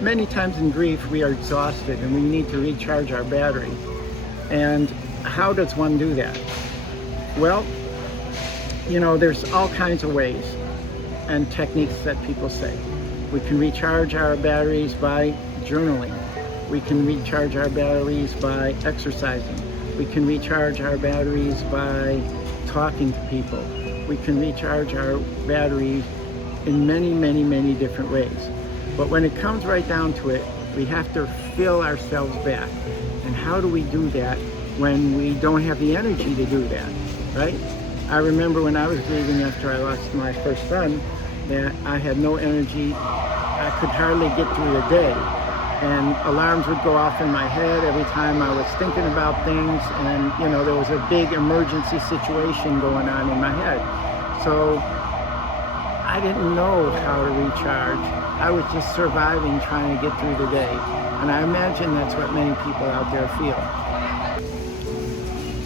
Many times in grief, we are exhausted and we need to recharge our battery. And how does one do that? Well, there's all kinds of ways and techniques that people say. We can recharge our batteries by journaling. We can recharge our batteries by exercising. We can recharge our batteries by talking to people. We can recharge our batteries in many, many, many different ways. But when it comes right down to it, we have to fill ourselves back. And how do we do that when we don't have the energy to do that, right? I remember when I was grieving after I lost my first son, that I had no energy. I could hardly get through a day. And alarms would go off in my head every time I was thinking about things. And, there was a big emergency situation going on in my head. So I didn't know how to recharge. I was just surviving, trying to get through the day. And I imagine that's what many people out there feel.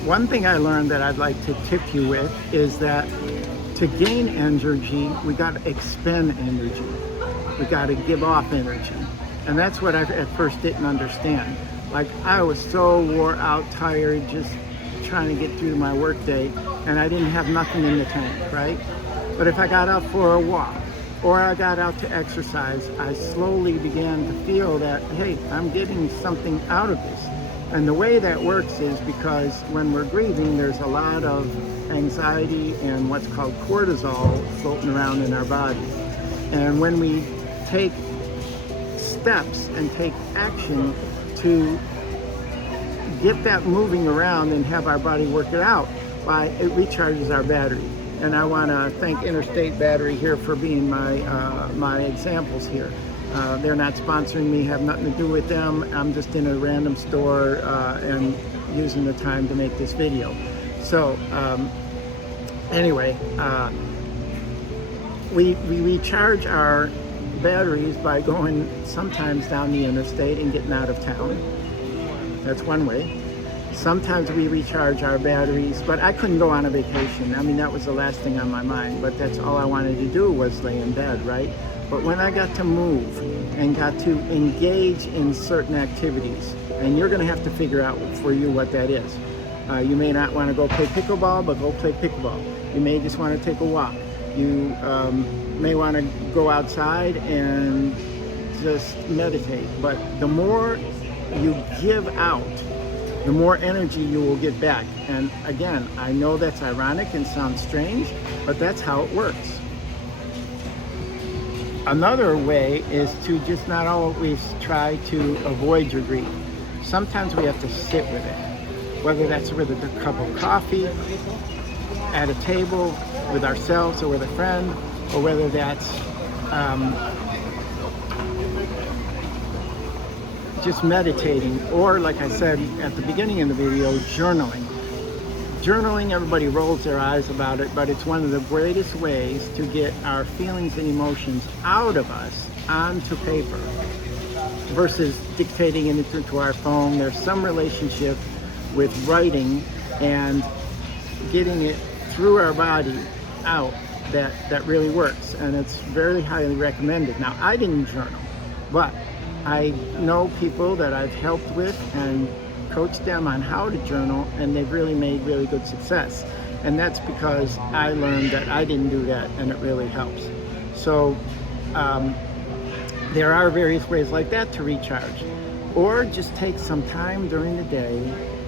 One thing I learned that I'd like to tip you with is that to gain energy, we got to expend energy. We got to give off energy. And that's what I at first didn't understand. Like, I was so wore out, tired, just trying to get through my work day, and I didn't have nothing in the tank, right? But if I got out for a walk, or I got out to exercise, I slowly began to feel that, hey, I'm getting something out of this. And the way that works is because when we're grieving, there's a lot of anxiety and what's called cortisol floating around in our body. And when we take steps and take action to get that moving around and have our body work it out, it recharges our battery. And I want to thank Interstate Battery here for being my examples here. They're not sponsoring me, have nothing to do with them. I'm just in a random store and using the time to make this video. So anyway, we recharge our batteries by going sometimes down the interstate and getting out of town. That's one way. Sometimes we recharge our batteries, but I couldn't go on a vacation. I mean, that was the last thing on my mind, but that's all I wanted to do was lay in bed, right? But when I got to move and got to engage in certain activities, and you're gonna have to figure out for you what that is. You may not wanna go play pickleball, but go play pickleball. You may just wanna take a walk. You may wanna go outside and just meditate. But the more you give out, the more energy you will get back. And again, I know that's ironic and sounds strange, but that's how it works. Another way is to just not always try to avoid your grief. Sometimes we have to sit with it, whether that's with a cup of coffee, at a table, with ourselves or with a friend, or whether that's just meditating, or like I said at the beginning of the video, journaling. Journaling, everybody rolls their eyes about it, but it's one of the greatest ways to get our feelings and emotions out of us onto paper versus dictating it into our phone. There's some relationship with writing and getting it through our body out that really works, and it's very highly recommended. Now, I didn't journal, but I know people that I've helped with and coached them on how to journal, and they've really made really good success. And that's because I learned that I didn't do that, and it really helps. So there are various ways like that to recharge. Or just take some time during the day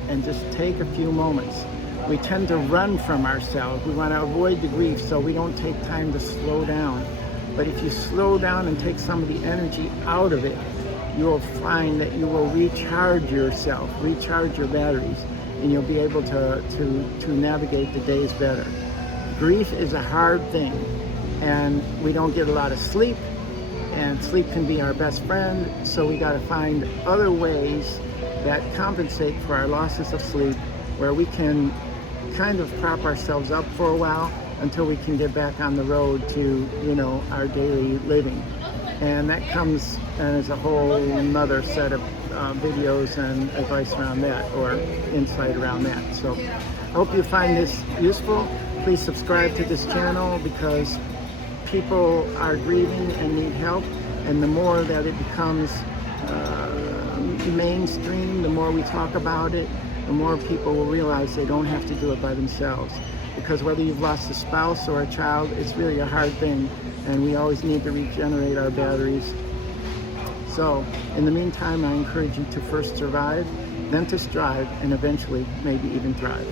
and just take a few moments. We tend to run from ourselves. We want to avoid the grief, so we don't take time to slow down. But if you slow down and take some of the energy out of it, you will find that you will recharge yourself, recharge your batteries, and you'll be able to navigate the days better. Grief is a hard thing, and we don't get a lot of sleep, and sleep can be our best friend, so we got to find other ways that compensate for our losses of sleep, where we can kind of prop ourselves up for a while until we can get back on the road to, our daily living. And that comes as a whole another set of videos and advice around that, or insight around that. So I hope you find this useful. Please subscribe to this channel because people are grieving and need help. And the more that it becomes mainstream, the more we talk about it, the more people will realize they don't have to do it by themselves. Because whether you've lost a spouse or a child, it's really a hard thing, and we always need to regenerate our batteries. So, in the meantime, I encourage you to first survive, then to strive, and eventually maybe even thrive.